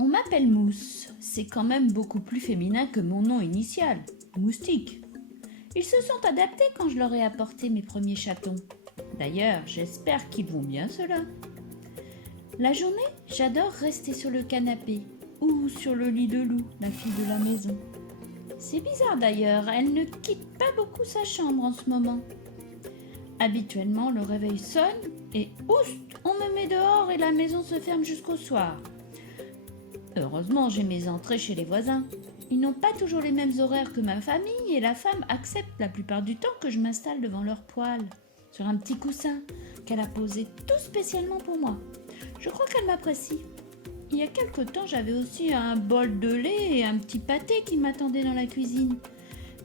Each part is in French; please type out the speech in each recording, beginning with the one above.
On m'appelle Mousse, c'est quand même beaucoup plus féminin que mon nom initial, Moustique. Ils se sont adaptés quand je leur ai apporté mes premiers chatons. D'ailleurs, j'espère qu'ils vont bien ceux-là. La journée, j'adore rester sur le canapé ou sur le lit de Lou, la fille de la maison. C'est bizarre d'ailleurs, elle ne quitte pas beaucoup sa chambre en ce moment. Habituellement, le réveil sonne et oust, on me met dehors et la maison se ferme jusqu'au soir. Heureusement, j'ai mes entrées chez les voisins. Ils n'ont pas toujours les mêmes horaires que ma famille et la femme accepte la plupart du temps que je m'installe devant leur poêle, sur un petit coussin qu'elle a posé tout spécialement pour moi. Je crois qu'elle m'apprécie. Il y a quelque temps, j'avais aussi un bol de lait et un petit pâté qui m'attendaient dans la cuisine.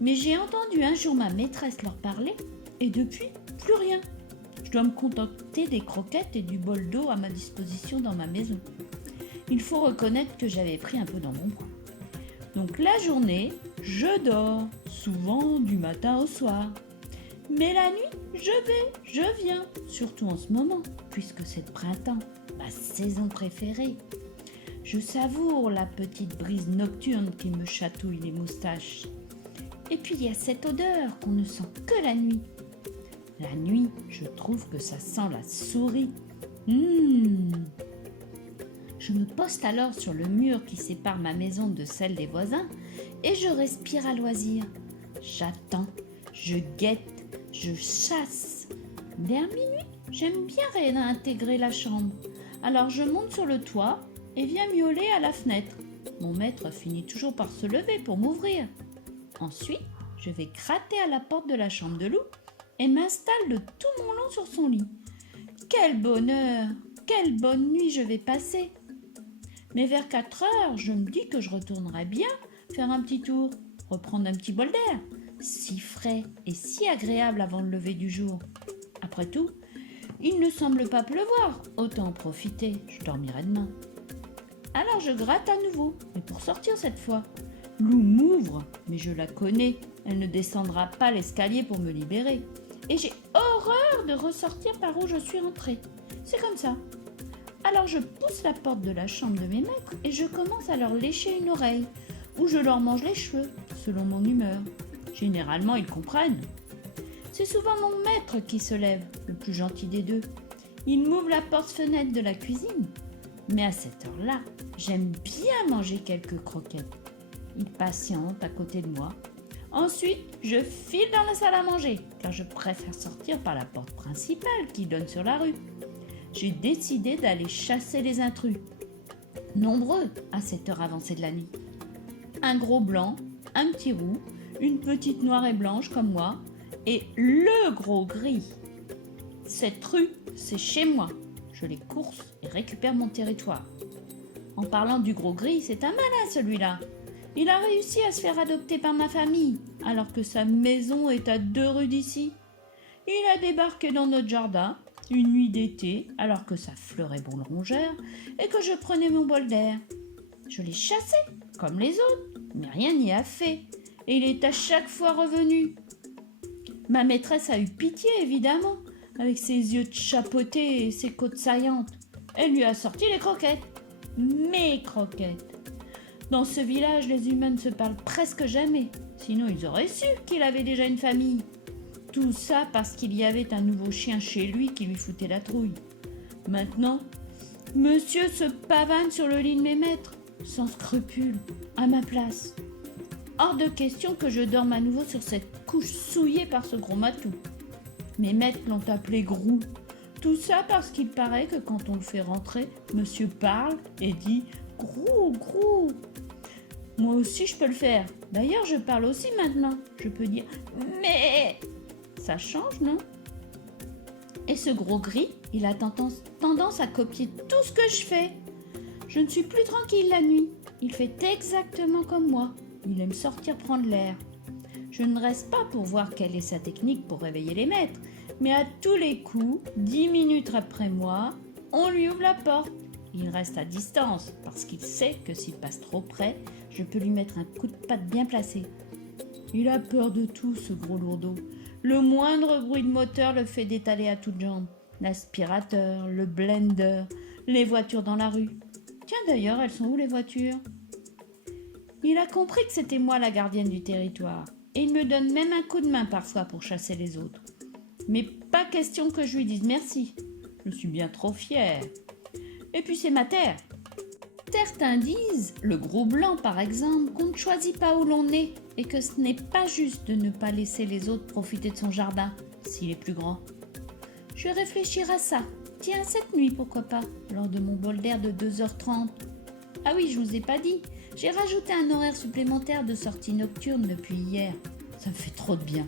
Mais j'ai entendu un jour ma maîtresse leur parler et depuis, plus rien. Je dois me contenter des croquettes et du bol d'eau à ma disposition dans ma maison. Il faut reconnaître que j'avais pris un peu dans mon goût. Donc la journée, je dors, souvent du matin au soir. Mais la nuit, je viens, surtout en ce moment, puisque c'est le printemps, ma saison préférée. Je savoure la petite brise nocturne qui me chatouille les moustaches. Et puis il y a cette odeur qu'on ne sent que la nuit. La nuit, je trouve que ça sent la souris. Je me poste alors sur le mur qui sépare ma maison de celle des voisins et je respire à loisir. J'attends, je guette, je chasse. Vers minuit, j'aime bien réintégrer la chambre. Alors je monte sur le toit et viens miauler à la fenêtre. Mon maître finit toujours par se lever pour m'ouvrir. Ensuite, je vais gratter à la porte de la chambre de Lou et m'installe de tout mon long sur son lit. Quel bonheur! Quelle bonne nuit je vais passer! Mais vers 4 heures, je me dis que je retournerai bien faire un petit tour, reprendre un petit bol d'air, si frais et si agréable avant le lever du jour. Après tout, il ne semble pas pleuvoir, autant en profiter, je dormirai demain. Alors je gratte à nouveau, mais pour sortir cette fois. Lou m'ouvre, mais je la connais, elle ne descendra pas l'escalier pour me libérer. Et j'ai horreur de ressortir par où je suis entrée. C'est comme ça. Alors je pousse la porte de la chambre de mes maîtres et je commence à leur lécher une oreille, ou je leur mange les cheveux, selon mon humeur. Généralement, ils comprennent. C'est souvent mon maître qui se lève, le plus gentil des deux. Il m'ouvre la porte-fenêtre de la cuisine. Mais à cette heure-là, j'aime bien manger quelques croquettes. Il patiente à côté de moi. Ensuite, je file dans la salle à manger, car je préfère sortir par la porte principale qui donne sur la rue. J'ai décidé d'aller chasser les intrus. Nombreux à cette heure avancée de la nuit. Un gros blanc, un petit roux, une petite noire et blanche comme moi, et le gros gris. Cette rue, c'est chez moi. Je les course et récupère mon territoire. En parlant du gros gris, c'est un malin celui-là. Il a réussi à se faire adopter par ma famille, alors que sa maison est à 2 rues d'ici. Il a débarqué dans notre jardin, une nuit d'été, alors que ça fleurait bon le rongeur, et que je prenais mon bol d'air. Je l'ai chassé, comme les autres, mais rien n'y a fait, et il est à chaque fois revenu. Ma maîtresse a eu pitié, évidemment, avec ses yeux chapeautés et ses côtes saillantes. Elle lui a sorti les croquettes. Mes croquettes. Dans ce village, les humains ne se parlent presque jamais, sinon ils auraient su qu'il avait déjà une famille. Tout ça parce qu'il y avait un nouveau chien chez lui qui lui foutait la trouille. Maintenant, monsieur se pavane sur le lit de mes maîtres, sans scrupule, à ma place. Hors de question que je dorme à nouveau sur cette couche souillée par ce gros matou. Mes maîtres l'ont appelé Grou. Tout ça parce qu'il paraît que quand on le fait rentrer, monsieur parle et dit « Grou, Grou ». Moi aussi je peux le faire. D'ailleurs je parle aussi maintenant. Je peux dire « Mais ». Ça change, non? Et ce gros gris, il a tendance à copier tout ce que je fais. Je ne suis plus tranquille la nuit. Il fait exactement comme moi. Il aime sortir prendre l'air. Je ne reste pas pour voir quelle est sa technique pour réveiller les maîtres, mais à tous les coups, 10 minutes après moi, on lui ouvre la porte. Il reste à distance parce qu'il sait que s'il passe trop près, je peux lui mettre un coup de patte bien placé. Il a peur de tout, ce gros lourdeau. Le moindre bruit de moteur le fait détaler à toutes jambes. L'aspirateur, le blender, les voitures dans la rue. Tiens d'ailleurs, elles sont où les voitures? Il a compris que c'était moi la gardienne du territoire, et il me donne même un coup de main parfois pour chasser les autres. Mais pas question que je lui dise merci. Je suis bien trop fière. Et puis c'est ma terre. Certains disent, le gros blanc par exemple, qu'on ne choisit pas où l'on est et que ce n'est pas juste de ne pas laisser les autres profiter de son jardin, s'il est plus grand. Je vais réfléchir à ça. Tiens, cette nuit, pourquoi pas, lors de mon bol d'air de 2h30. Ah oui, je vous ai pas dit, j'ai rajouté un horaire supplémentaire de sortie nocturne depuis hier. Ça me fait trop de bien.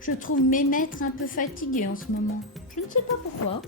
Je trouve mes maîtres un peu fatigués en ce moment. Je ne sais pas pourquoi.